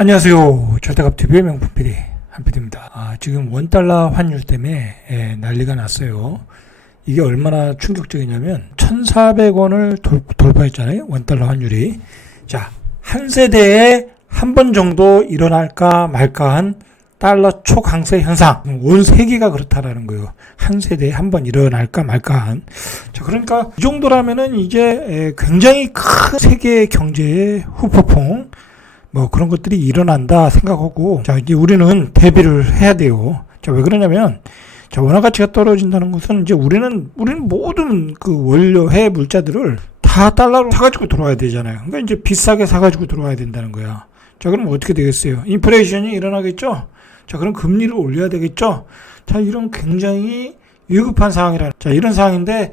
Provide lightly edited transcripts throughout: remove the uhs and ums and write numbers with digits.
안녕하세요. 절대값TV의 명품 PD 한PD입니다. 지금 원달러 환율 때문에 난리가 났어요. 이게 얼마나 충격적이냐면 1,400원을 돌파했잖아요. 원달러 환율이. 자, 한 세대에 한 번 정도 일어날까 말까한 달러 초강세 현상. 온 세계가 그렇다라는 거예요. 한 세대에 한 번 일어날까 말까한. 자, 그러니까 이 정도라면은 이제 굉장히 큰 세계 경제의 후폭풍 그런 것들이 일어난다 생각하고, 자, 이제 우리는 대비를 해야 돼요. 자, 왜 그러냐면, 자, 원화 가치가 떨어진다는 것은 이제 우리는 모든 그 원료 해외 물자들을 다 달러로 사가지고 들어와야 되잖아요. 그러니까 이제 비싸게 사가지고 들어와야 된다는 거야. 자, 그럼 어떻게 되겠어요? 인플레이션이 일어나겠죠? 자, 그럼 금리를 올려야 되겠죠? 자, 이런 굉장히 위급한 상황이라. 자, 이런 상황인데,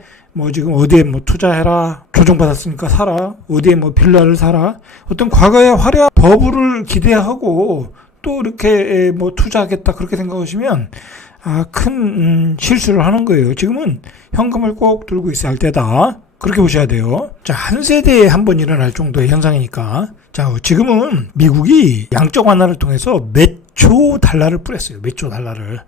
지금 어디에 투자해라, 조정받았으니까 사라, 어디에 빌라를 사라, 어떤 과거의 화려한 버블을 기대하고 또 이렇게 투자하겠다 그렇게 생각하시면 큰 실수를 하는 거예요. 지금은 현금을 꼭 들고 있어야 할 때다. 그렇게 보셔야 돼요. 자, 한 세대에 한 번 일어날 정도의 현상이니까. 자, 지금은 미국이 양적 완화를 통해서 몇 조 달러를 뿌렸어요. 몇 조 달러를.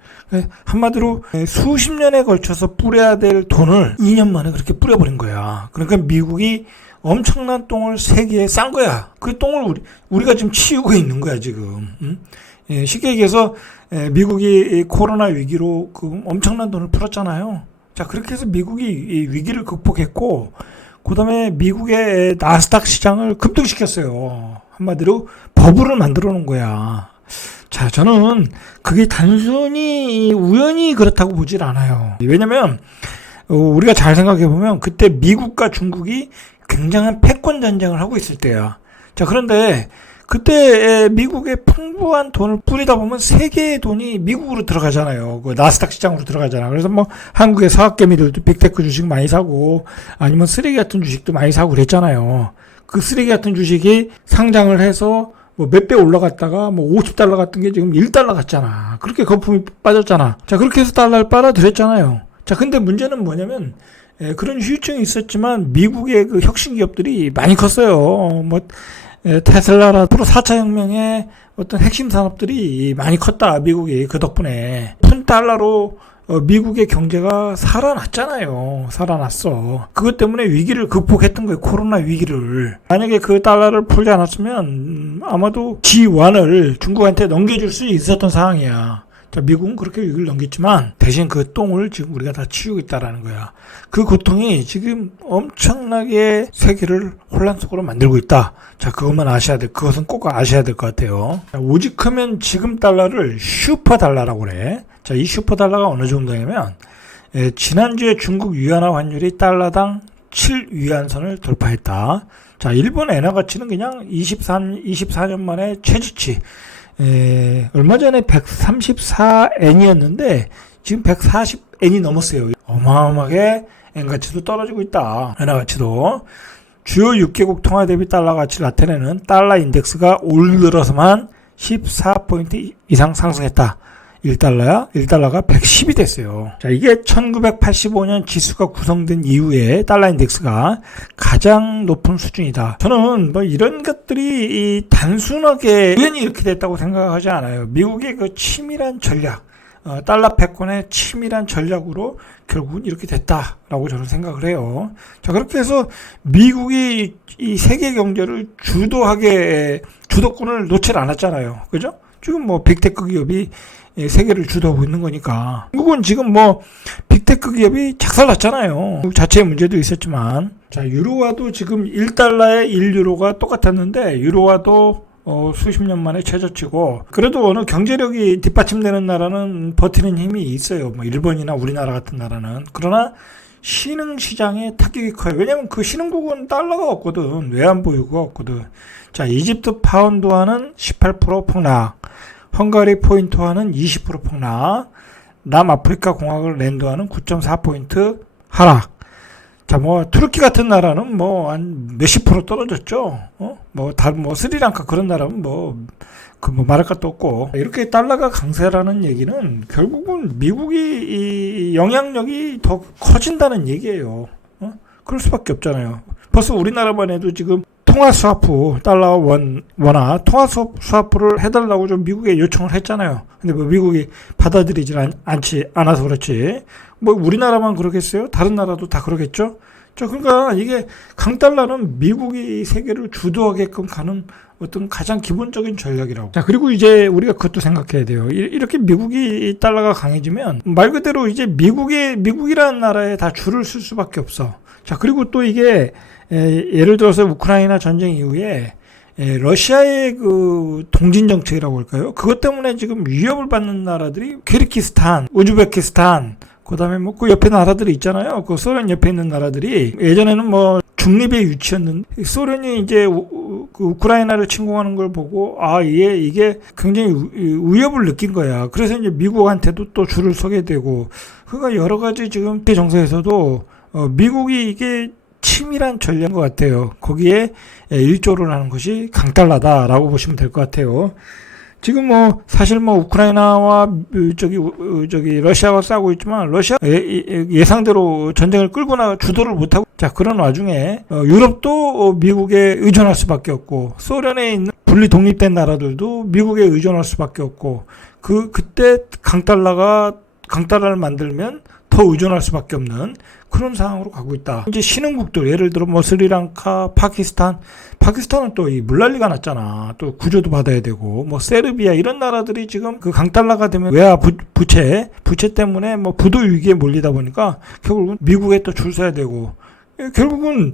한마디로 수십 년에 걸쳐서 뿌려야 될 돈을 2년 만에 그렇게 뿌려버린 거야. 그러니까 미국이 엄청난 똥을 세계에 싼 거야. 그 똥을 우리가 지금 치우고 있는 거야, 지금. 쉽게 얘기해서 미국이 코로나 위기로 그 엄청난 돈을 풀었잖아요. 자, 그렇게 해서 미국이 이 위기를 극복했고, 그 다음에 미국의 나스닥 시장을 급등시켰어요. 한마디로 버블을 만들어 놓은 거야. 자, 저는 그게 단순히 우연히 그렇다고 보질 않아요. 왜냐면 우리가 잘 생각해 보면 그때 미국과 중국이 굉장한 패권 전쟁을 하고 있을 때야. 자, 그런데 그때 미국의 풍부한 돈을 뿌리다 보면 세계의 돈이 미국으로 들어가잖아요. 그 나스닥 시장으로 들어가잖아. 그래서 한국의 사학개미들도 빅테크 주식 많이 사고 아니면 쓰레기 같은 주식도 많이 사고 그랬잖아요. 그 쓰레기 같은 주식이 상장을 해서 몇 배 올라갔다가 50달러 같은 게 지금 1달러 갔잖아. 그렇게 거품이 빠졌잖아. 자, 그렇게 해서 달러를 빨아들였잖아요. 자, 근데 문제는 뭐냐면 그런 후유증이 있었지만 미국의 그 혁신 기업들이 많이 컸어요. 테슬라라 프로 4차 혁명의 어떤 핵심 산업들이 많이 컸다. 미국이 그 덕분에 푼 달러로 미국의 경제가 살아났잖아요. 살아났어. 그것 때문에 위기를 극복했던 거예요. 코로나 위기를. 만약에 그 달러를 풀지 않았으면 아마도 G1을 중국한테 넘겨줄 수 있었던 상황이야. 자, 미국은 그렇게 위기를 넘겼지만 대신 그 똥을 지금 우리가 다 치우고 있다라는 거야. 그 고통이 지금 엄청나게 세계를 혼란 속으로 만들고 있다. 자, 그것만 아셔야 돼. 그것은 꼭 아셔야 될 것 같아요. 자, 오직하면 지금 달러를 슈퍼 달러라고 그래. 자, 이 슈퍼 달러가 어느 정도냐면 지난주에 중국 위안화 환율이 달러당 7위안선을 돌파했다. 자, 일본 엔화 가치는 그냥 24년 만에 최저치. 얼마 전에 134엔이었는데 지금 140엔이 넘었어요. 어마어마하게 엔 가치도 떨어지고 있다. 엔화 가치도. 주요 6개국 통화 대비 달러 가치를 나타내는 달러 인덱스가 올 들어서만 14포인트 이상 상승했다. 1달러야? 1달러가 110이 됐어요. 자, 이게 1985년 지수가 구성된 이후에 달러 인덱스가 가장 높은 수준이다. 저는 이런 것들이 단순하게 우연히 이렇게 됐다고 생각하지 않아요. 미국의 그 치밀한 전략, 달러 패권의 치밀한 전략으로 결국은 이렇게 됐다라고 저는 생각을 해요. 자, 그렇게 해서 미국이 이 세계 경제를 주도권을 놓질 않았잖아요. 그죠? 지금 빅테크 기업이 세계를 주도하고 있는 거니까. 한국은 지금 빅테크 기업이 작살났잖아요. 자체의 문제도 있었지만. 자, 유로화도 지금 1달러에 1유로가 똑같았는데, 유로화도 수십 년 만에 최저치고, 그래도 어느 경제력이 뒷받침되는 나라는 버티는 힘이 있어요. 일본이나 우리나라 같은 나라는. 그러나, 신흥시장에 타격이 커요. 왜냐면 그 신흥국은 달러가 없거든. 외환보유고가 없거든. 자, 이집트 파운드화는 18% 폭락. 헝가리 포인트화는 20% 폭락. 남아프리카 공화국 랜드화는 9.4포인트 하락. 자, 투르키 같은 나라는 한 몇십 프로 떨어졌죠. 스리랑카 그런 나라는 말할 것도 없고. 이렇게 달러가 강세라는 얘기는 결국은 미국이 이 영향력이 더 커진다는 얘기예요. 그럴 수밖에 없잖아요. 벌써 우리나라만 해도 지금 통화 스와프, 달러 원화 통화 스와프를 해달라고 좀 미국에 요청을 했잖아요. 근데 뭐 미국이 받아들이질 않아서 그렇지. 뭐 우리나라만 그러겠어요? 다른 나라도 다 그러겠죠? 그러니까 이게 강달러는 미국이 세계를 주도하게끔 가는 어떤 가장 기본적인 전략이라고. 자, 그리고 이제 우리가 그것도 생각해야 돼요. 이렇게 미국이 달러가 강해지면 말 그대로 이제 미국이라는 나라에 다 줄을 쓸 수밖에 없어. 자, 그리고 또 이게 예를 들어서 우크라이나 전쟁 이후에 러시아의 그 동진 정책이라고 할까요? 그것 때문에 지금 위협을 받는 나라들이 키르기스탄, 우즈베키스탄, 그다음에 뭐 그 옆에 나라들이 있잖아요. 그 소련 옆에 있는 나라들이 예전에는 뭐 중립의 위치였는데 소련이 이제 그 우크라이나를 침공하는 걸 보고 이게 굉장히 위협을 느낀 거야. 그래서 이제 미국한테도 또 줄을 서게 되고, 그러니까 여러 가지 지금 정세에서도 미국이 이게 치밀한 전략인 것 같아요. 거기에 일조를 하는 것이 강달러다라고 보시면 될 것 같아요. 지금 뭐 사실 뭐 우크라이나와 저기 러시아가 싸우고 있지만 러시아 예상대로 전쟁을 끌고 주도를 못하고, 자, 그런 와중에 유럽도 미국에 의존할 수밖에 없고, 소련에 있는 분리 독립된 나라들도 미국에 의존할 수밖에 없고, 그때 강달러를 만들면 더 의존할 수밖에 없는 그런 상황으로 가고 있다. 이제 신흥국들, 예를 들어 뭐 스리랑카, 파키스탄은 또 이 물난리가 났잖아. 또 구조도 받아야 되고, 뭐 세르비아 이런 나라들이 지금 그 강달러가 되면 외화 부채 때문에 뭐 부도 위기에 몰리다 보니까 결국은 미국에 또 줄 서야 되고, 결국은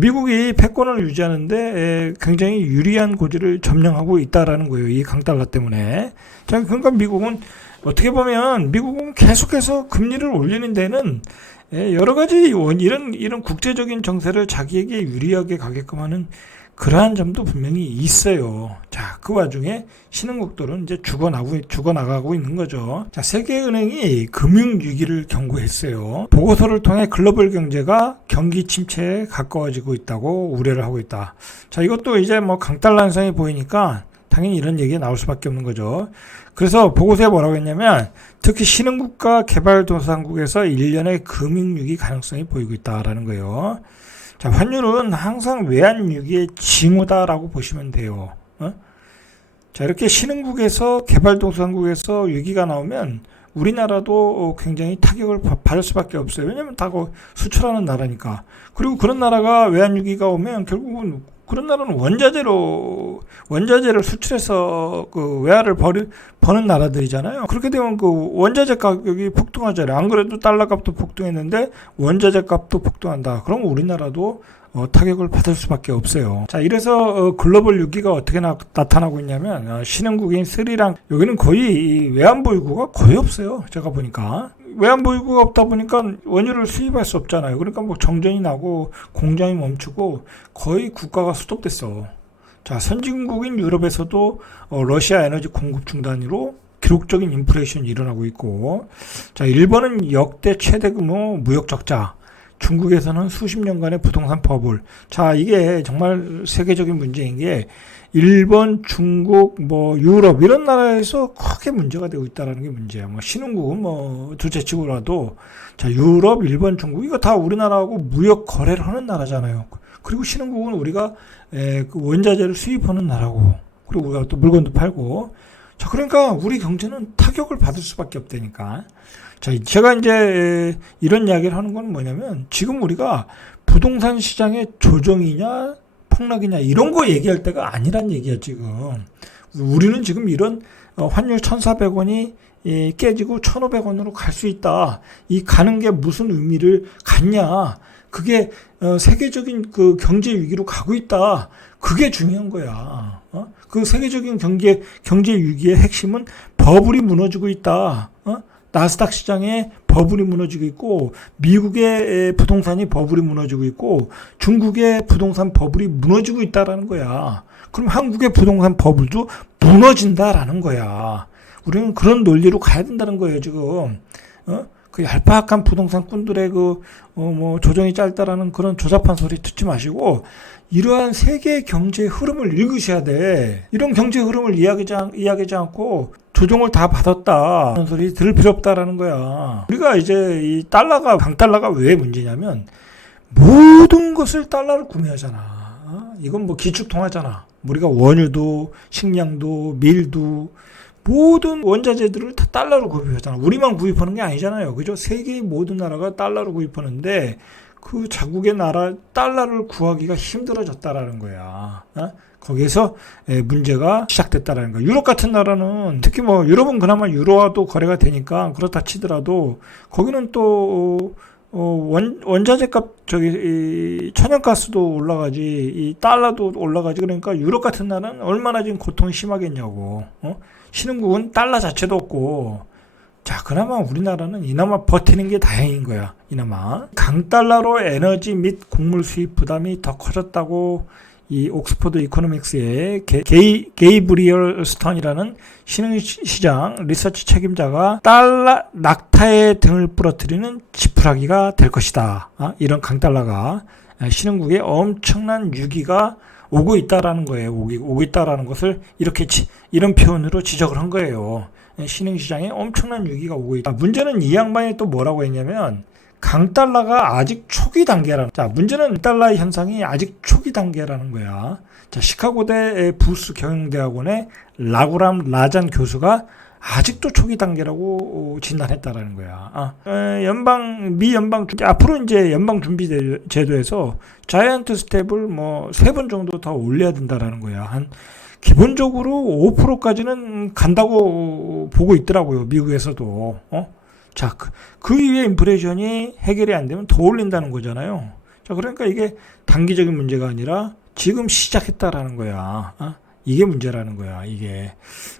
미국이 패권을 유지하는데 굉장히 유리한 고지를 점령하고 있다라는 거예요. 이 강달러 때문에. 자, 그러니까 어떻게 보면 미국은 계속해서 금리를 올리는 데는 여러 가지 이런 국제적인 정세를 자기에게 유리하게 가게끔 하는 그러한 점도 분명히 있어요. 자, 그 와중에 신흥국들은 이제 죽어나가고 있는 거죠. 자, 세계은행이 금융위기를 경고했어요. 보고서를 통해 글로벌 경제가 경기 침체에 가까워지고 있다고 우려를 하고 있다. 자, 이것도 이제 뭐 강달러 현상이 보이니까 당연히 이런 얘기가 나올 수밖에 없는 거죠. 그래서 보고서에 뭐라고 했냐면, 특히 신흥국가 개발도상국에서 1년의 금융위기 가능성이 보이고 있다라는 거예요. 자, 환율은 항상 외환위기의 징후다라고 보시면 돼요. 자, 이렇게 신흥국에서 개발도상국에서 위기가 나오면 우리나라도 굉장히 타격을 받을 수밖에 없어요. 왜냐하면 다 수출하는 나라니까. 그리고 그런 나라가 외환위기가 오면 결국은 그런 나라는 원자재를 수출해서 그 외화를 버는 나라들이잖아요. 그렇게 되면 그 원자재 가격이 폭등하잖아요. 안 그래도 달러 값도 폭등했는데 원자재 값도 폭등한다. 그럼 우리나라도 타격을 받을 수밖에 없어요. 자, 이래서 글로벌 위기가 어떻게 나타나고 있냐면, 신흥국인 스리랑카, 여기는 거의 외환보유고가 거의 없어요. 제가 보니까 외환보유고가 없다 보니까 원유를 수입할 수 없잖아요. 그러니까 뭐 정전이 나고 공장이 멈추고 거의 국가가 수독됐어. 자, 선진국인 유럽에서도 러시아 에너지 공급 중단으로 기록적인 인플레이션이 일어나고 있고, 자, 일본은 역대 최대 규모 무역 적자, 중국에서는 수십 년간의 부동산 버블. 자, 이게 정말 세계적인 문제인 게, 일본, 중국, 뭐 유럽 이런 나라에서 크게 문제가 되고 있다는 게 문제야. 뭐 신흥국은 뭐 둘째치고라도, 자, 유럽, 일본, 중국 이거 다 우리나라하고 무역 거래를 하는 나라잖아요. 그리고 신흥국은 우리가 그 원자재를 수입하는 나라고, 그리고 우리가 또 물건도 팔고. 자, 그러니까 우리 경제는 타격을 받을 수밖에 없다니까. 자, 제가 이제 이런 이야기를 하는 건 뭐냐면, 지금 우리가 부동산 시장의 조정이냐 폭락이냐 이런 거 얘기할 때가 아니란 얘기야. 지금 우리는 지금 이런 환율 1,400원이 깨지고 1,500원으로 갈 수 있다. 이 가는 게 무슨 의미를 갖냐. 그게 세계적인 그 경제 위기로 가고 있다. 그게 중요한 거야. 그 세계적인 경제 위기의 핵심은 버블이 무너지고 있다. 나스닥 시장에 버블이 무너지고 있고, 미국의 부동산이 버블이 무너지고 있고, 중국의 부동산 버블이 무너지고 있다라는 거야. 그럼 한국의 부동산 버블도 무너진다라는 거야. 우리는 그런 논리로 가야 된다는 거예요, 지금. 그 얄팍한 부동산 꾼들의 뭐 조정이 짧다라는 그런 조잡한 소리 듣지 마시고, 이러한 세계 경제 흐름을 읽으셔야 돼. 이런 경제 흐름을 이야기하지 않고 조정을 다 받았다 그런 소리 들을 필요 없다라는 거야. 우리가 이제 이 강달러가 왜 문제냐면, 모든 것을 달러를 구매하잖아. 이건 뭐 기축통화잖아. 우리가 원유도 식량도 밀도 모든 원자재들을 다 달러로 구입하잖아. 우리만 구입하는 게 아니잖아요. 그죠? 세계의 모든 나라가 달러로 구입하는데 그 자국의 나라 달러를 구하기가 힘들어졌다라는 거야. 거기에서 문제가 시작됐다라는 거야. 유럽 같은 나라는 특히 뭐 유럽은 그나마 유로화도 거래가 되니까 그렇다 치더라도 거기는 또 원자재 값 이 천연가스도 올라가지 이 달러도 올라가지. 그러니까 유럽 같은 나라는 얼마나 지금 고통이 심하겠냐고. 신흥국은 달러 자체도 없고. 자, 그나마 우리나라는 이나마 버티는 게 다행인 거야. 이나마 강달러로 에너지 및 곡물 수입 부담이 더 커졌다고 이 옥스퍼드 이코노믹스의 게이브리얼 스턴이라는 신흥시장 리서치 책임자가 달러 낙타의 등을 부러뜨리는 지푸라기가 될 것이다. 이런 강달러가 신흥국에 엄청난 위기가 오고 있다라는 거예요. 오고 있다라는 것을 이런 표현으로 지적을 한 거예요. 신흥시장에 엄청난 위기가 오고 있다. 문제는 이 양반이 또 뭐라고 했냐면 강달러가 아직 초기 단계라는. 자, 문제는 달러의 현상이 아직 초기 단계라는 거야. 자, 시카고대 부스 경영대학원의 라구람 라잔 교수가 아직도 초기 단계라고 진단했다라는 거야. 미 연방 앞으로 이제 연방 준비 제도에서 자이언트 스텝을 뭐 3번 정도 더 올려야 된다라는 거야. 한 기본적으로 5%까지는 간다고 보고 있더라고요. 미국에서도. 자, 그 이후에 인플레이션이 해결이 안 되면 더 올린다는 거잖아요. 자, 그러니까 이게 단기적인 문제가 아니라 지금 시작했다라는 거야. 이게 문제라는 거야, 이게.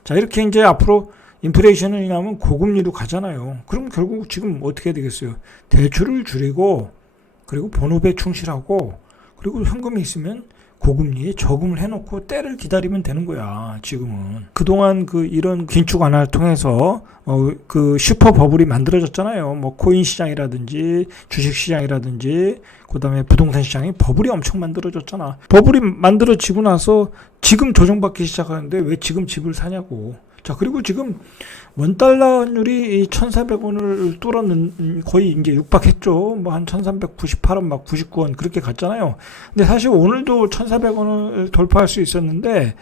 자, 이렇게 이제 앞으로 인플레이션이 나면 고금리로 가잖아요. 그럼 결국 지금 어떻게 해야 되겠어요? 대출을 줄이고, 그리고 본업에 충실하고, 그리고 현금이 있으면 고금리에 저금을 해놓고 때를 기다리면 되는 거야. 지금은 그동안 이런 긴축 완화를 통해서 그 슈퍼 버블이 만들어졌잖아요. 뭐 코인 시장이라든지 주식 시장이라든지 그다음에 부동산 시장이 버블이 엄청 만들어졌잖아. 버블이 만들어지고 나서 지금 조정받기 시작하는데 왜 지금 집을 사냐고. 자, 그리고 지금 원달러 환율이 1,400원을 뚫었는, 거의 이제 육박했죠. 뭐 한 1,398원, 막 99원 그렇게 갔잖아요. 근데 사실 오늘도 1,400원을 돌파할 수 있었는데,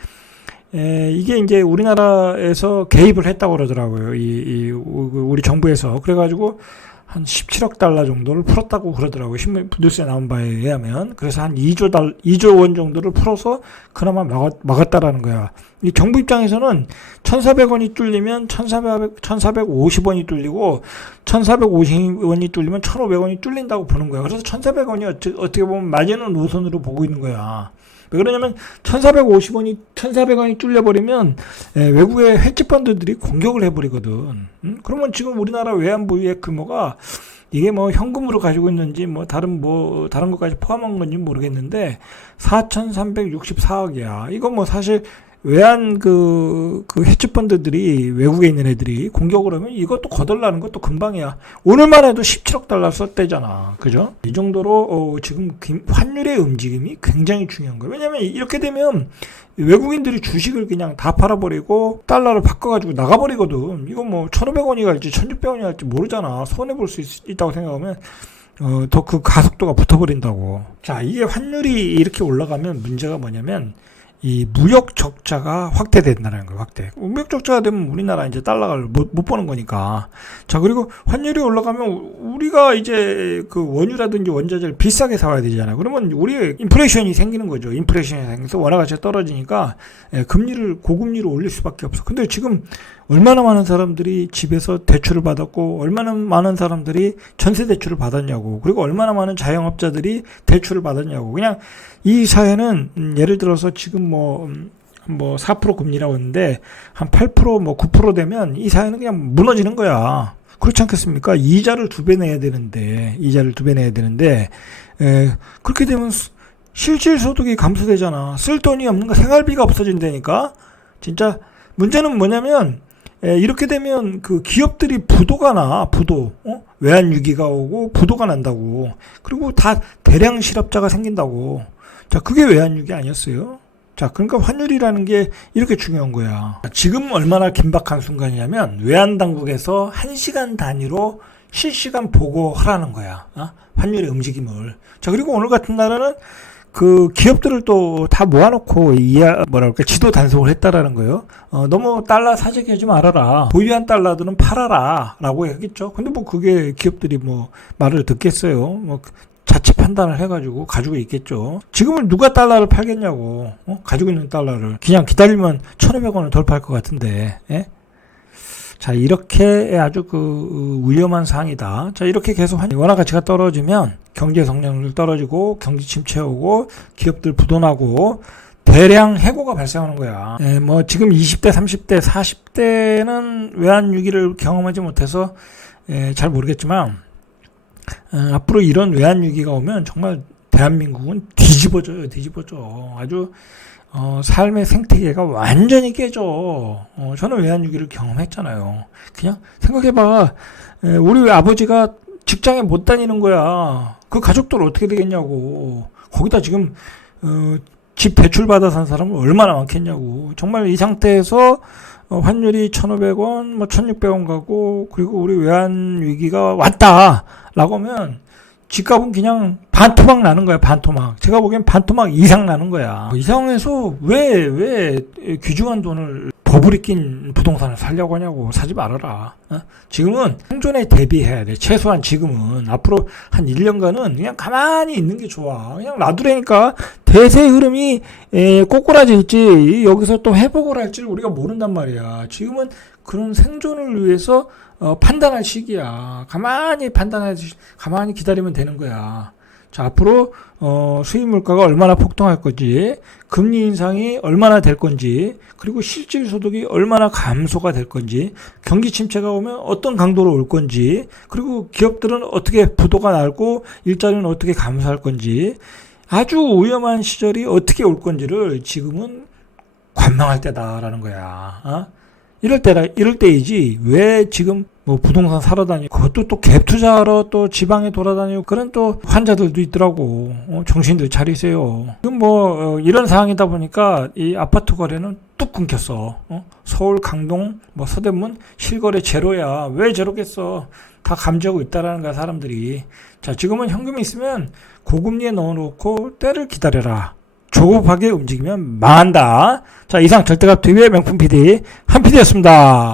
이게 이제 우리나라에서 개입을 했다고 그러더라고요. 우리 정부에서. 그래가지고 한 17억 달러 정도를 풀었다고 그러더라고요. 신문 뉴스에 나온 바에 의하면. 그래서 한 2조 원 정도를 풀어서 그나마 막았다라는 거야. 이 정부 입장에서는 1,400원이 뚫리면 1,450원이 뚫리고 1,450원이 뚫리면 1,500원이 뚫린다고 보는 거야. 그래서 1,400원이 어떻게 보면 마지노 노선으로 보고 있는 거야. 왜 그러냐면 1,450원이 뚫려버리면 외국의 헤지펀드들이 공격을 해버리거든. 그러면 지금 우리나라 외환보유액 규모가 이게 뭐 현금으로 가지고 있는지 뭐 다른 것까지 포함한 건지 모르겠는데 4,364억이야. 이건 뭐 사실 외환 헤지펀드들이 외국에 있는 애들이 공격을 하면 이것도 거덜나는 것도 금방이야. 오늘만 해도 17억 달러 썼대잖아. 그죠? 이 정도로 지금 환율의 움직임이 굉장히 중요한 거예요. 왜냐면 이렇게 되면 외국인들이 주식을 그냥 다 팔아버리고 달러를 바꿔가지고 나가버리거든. 이거 뭐 1,500원이 갈지 1,600원이 갈지 모르잖아. 손해볼 수 있다고 생각하면 더 그 가속도가 붙어버린다고. 자, 이게 환율이 이렇게 올라가면 문제가 뭐냐면 이 무역 적자가 확대된다는 거예요. 확대. 무역 적자가 되면 우리나라 이제 달러를 못 버는 거니까. 자, 그리고 환율이 올라가면 우리가 이제 그 원유라든지 원자재를 비싸게 사와야 되잖아요. 그러면 우리의 인플레이션이 생기는 거죠. 인플레이션이 생겨서 원화 가치가 떨어지니까 금리를 고금리로 올릴 수밖에 없어. 근데 지금 얼마나 많은 사람들이 집에서 대출을 받았고 얼마나 많은 사람들이 전세 대출을 받았냐고. 그리고 얼마나 많은 자영업자들이 대출을 받았냐고. 그냥 이 사회는 예를 들어서 지금 뭐 4% 금리라고 했는데 한 8% 뭐 9% 되면 이 사회는 그냥 무너지는 거야. 그렇지 않겠습니까? 이자를 2배 내야 되는데 그렇게 되면 실질 소득이 감소되잖아. 쓸 돈이 없는 거, 생활비가 없어진다니까. 진짜 문제는 뭐냐면 이렇게 되면 그 기업들이 부도가 나. 외환 위기가 오고 부도가 난다고. 그리고 다 대량 실업자가 생긴다고. 자, 그게 외환 위기 아니었어요? 자, 그러니까 환율이라는 게 이렇게 중요한 거야. 지금 얼마나 긴박한 순간이냐면 외환 당국에서 1시간 단위로 실시간 보고하라는 거야. 환율의 움직임을. 자, 그리고 오늘 같은 날은 그 기업들을 또 다 모아놓고 지도 단속을 했다라는 거예요. 너무 달러 사재기하지 말아라. 보유한 달러들은 팔아라라고 했겠죠. 근데 뭐 그게 기업들이 뭐 말을 듣겠어요. 뭐 자체 판단을 해가지고 가지고 있겠죠. 지금은 누가 달러를 팔겠냐고. 가지고 있는 달러를 그냥 기다리면 1,500원을 돌파할 것 같은데. 예? 자, 이렇게 아주 위험한 상황이다. 자, 이렇게 계속 원화 가치가 떨어지면 경제 성장률 떨어지고 경기 침체 오고 기업들 부도나고 대량 해고가 발생하는 거야. 뭐 지금 20대, 30대, 40대는 외환 위기를 경험하지 못해서 잘 모르겠지만 앞으로 이런 외환 위기가 오면 정말 대한민국은 뒤집어져요. 아주 삶의 생태계가 완전히 깨져. 저는 외환위기를 경험했잖아요. 그냥 생각해봐. 우리 아버지가 직장에 못 다니는 거야. 그 가족들 어떻게 되겠냐고. 거기다 지금 집 대출 받아 산 사람은 얼마나 많겠냐고. 정말 이 상태에서 환율이 1,500원, 뭐 1,600원 가고, 그리고 우리 외환위기가 왔다라고 하면 집값은 그냥 반토막 나는 거야, 반토막. 제가 보기엔 반토막 이상 나는 거야. 이 상황에서 왜 귀중한 돈을 버블이 낀 부동산을 사려고 하냐고. 사지 말아라. 지금은 생존에 대비해야 돼. 최소한 지금은. 앞으로 한 1년간은 그냥 가만히 있는 게 좋아. 그냥 놔두라니까. 대세의 흐름이 꼬꾸라질지 여기서 또 회복을 할지를 우리가 모른단 말이야. 지금은 그런 생존을 위해서 판단할 시기야. 가만히 기다리면 되는 거야. 자, 앞으로 수입 물가가 얼마나 폭등할 건지, 금리 인상이 얼마나 될 건지, 그리고 실질 소득이 얼마나 감소가 될 건지, 경기 침체가 오면 어떤 강도로 올 건지, 그리고 기업들은 어떻게 부도가 날고 일자리는 어떻게 감소할 건지, 아주 위험한 시절이 어떻게 올 건지를 지금은 관망할 때다라는 거야. 이럴 때이지 왜 지금 뭐 부동산 사러 다니고 그것도 또 갭 투자하러 또 지방에 돌아다니고 그런 또 환자들도 있더라고. 정신들 차리세요. 지금 뭐 이런 상황이다 보니까 이 아파트 거래는 뚝 끊겼어. 서울, 강동, 뭐 서대문 실거래 제로야. 왜 제로겠어? 다 감지하고 있다라는 거야, 사람들이. 자, 지금은 현금이 있으면 고금리에 넣어놓고 때를 기다려라. 조급하게 움직이면 망한다. 자, 이상 절대값 TV의 명품 PD 한 PD였습니다.